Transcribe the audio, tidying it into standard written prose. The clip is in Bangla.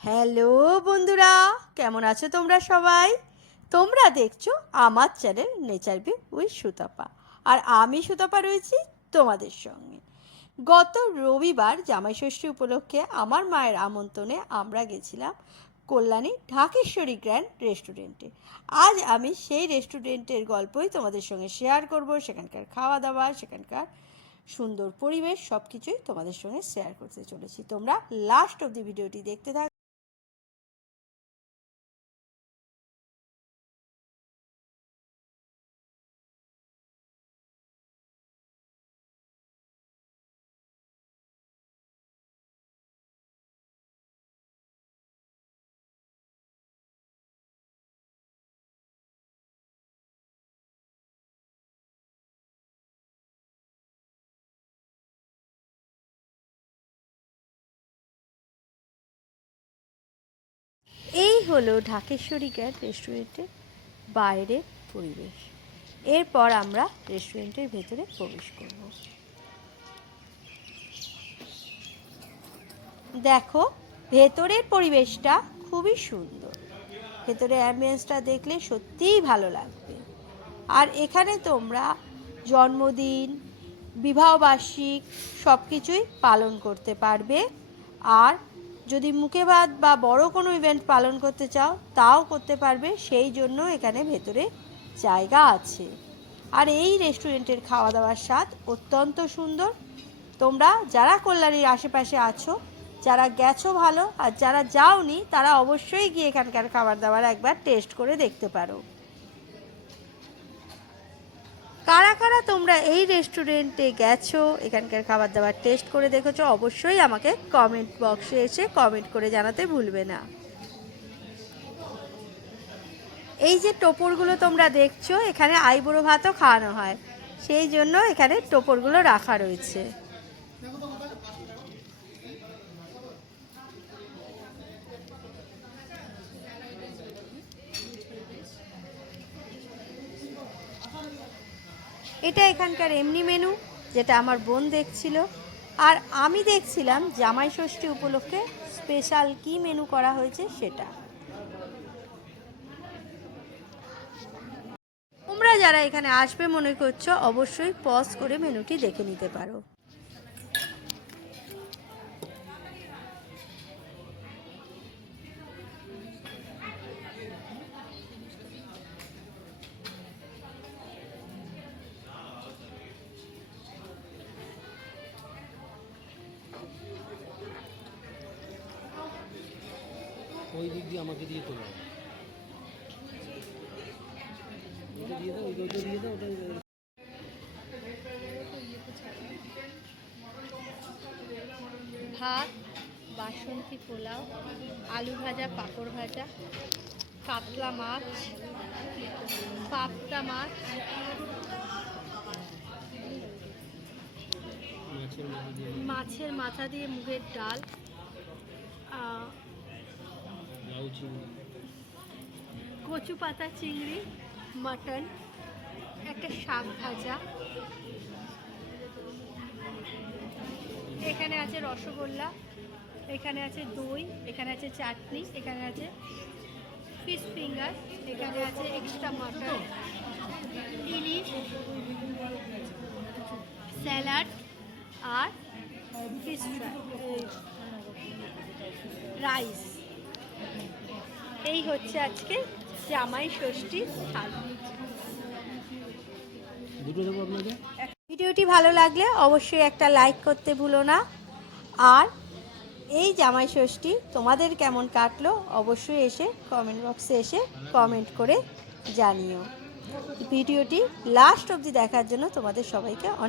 হ্যালো বন্ধুরা, কেমন আছো তোমরা সবাই? তোমরা দেখছো আমার channel nature view with Sutapa, আর আমি সুতপা রয়েছি তোমাদের সঙ্গে। গত রবিবার জামাইষষ্ঠী উপলক্ষে আমার মায়ের আমন্ত্রণে আমরা গেছিলাম কল্যাণী ঢাকেশ্বরী গ্র্যান্ড রেস্টুরেন্টে। আজ আমি সেই রেস্টুরেন্টের গল্পই তোমাদের সঙ্গে শেয়ার করব। সেখানকার খাওয়া দাওয়া, সেখানকার সুন্দর পরিবেশ, সব কিছুই তোমাদের সঙ্গে শেয়ার করতে চলেছি। তোমরা লাস্ট অবধি ভিডিওটি দেখতে থাকো। এই হলো ঢাকেশ্বরী গ্র্যান্ড রেস্টুরেন্টের বাইরের পরিবেশ। এরপর আমরা রেস্টুরেন্টের ভেতরে প্রবেশ করব। দেখো, ভেতরের পরিবেশটা খুবই সুন্দর। ভেতরে অ্যাম্বিয়েন্সটা দেখলে সত্যিই ভালো লাগবে। আর এখানে তোমরা জন্মদিন, বিবাহবার্ষিক সব কিছুই পালন করতে পারবে। আর যদি মুখে ভাত বা বড় কোনো ইভেন্ট পালন করতে চাও তাও করতে পারবে, সেই জন্য এখানে ভেতরে জায়গা আছে। আর এই রেস্টুরেন্টের খাওয়া দাওয়ার স্বাদ অত্যন্ত সুন্দর। তোমরা যারা কল্যাণীর আশেপাশে আছো, যারা গেছো ভালো, আর যারা যাওনি তারা অবশ্যই গিয়ে এখানকার খাবার দাবার একবার টেস্ট করে দেখতে পারো। কারা কারা তোমরা এই রেস্টুরেন্টে গেছো, এখানকার খাবার দাবার টেস্ট করে দেখেছো, অবশ্যই আমাকে কমেন্ট বক্সে এসে কমেন্ট করে জানাতে ভুলবে না। এই যে টোপরগুলো তোমরা দেখছো, এখানে আইবুড়ো ভাতও খাওয়ানো হয়, সেই জন্য এখানে টোপরগুলো রাখা রয়েছে। এটা এখানকার এমনি মেনু, যেটা আমার বোন দেখছিল। আর আমি দেখছিলাম জামাই ষষ্ঠী উপলক্ষে স্পেশাল কি মেনু করা হয়েছে সেটা। তোমরা যারা এখানে আসবে মনে করছো, অবশ্যই পজ করে মেনুটি দেখে নিতে পারো। ওই দিক দিয়ে আমাকে দিয়ে তোলা ওটা দিয়ে দাও, ওইটা দিয়ে দাও, ওটা ভাত, বাসন্তী পোলাও, আলু ভাজা, পাঁপড় ভাজা, কাতলা মাছ, পাবদা মাছ, মাছের মাথা দিয়ে মুগের ডাল, লাউ চিংড়ি, কচু পাতা চিংড়ি, মাটন, একটা শাক ভাজা, এখানে আছে রসগোল্লা, এখানে আছে দই, এখানে আছে চাটনি, এখানে আছে ফিশ ফিঙ্গার, এখানে আছে এক্সট্রা মাটন, ইলিশ, স্যালাড আর ফিশ রাইস। এই হচ্ছে আজকে জামাই ষষ্ঠীর থাল। দুটো দেবো আপনাকে। ভিডিওটি ভালো লাগলে অবশ্যই একটা লাইক করতে ভুলো না। আর এই জামাই ষষ্ঠী তোমাদের কেমন কাটলো অবশ্যই এসে কমেন্ট বক্সে এসে কমেন্ট করে জানিও। ভিডিওটি লাস্ট অবধি দেখার জন্য তোমাদের সবাইকে অনেক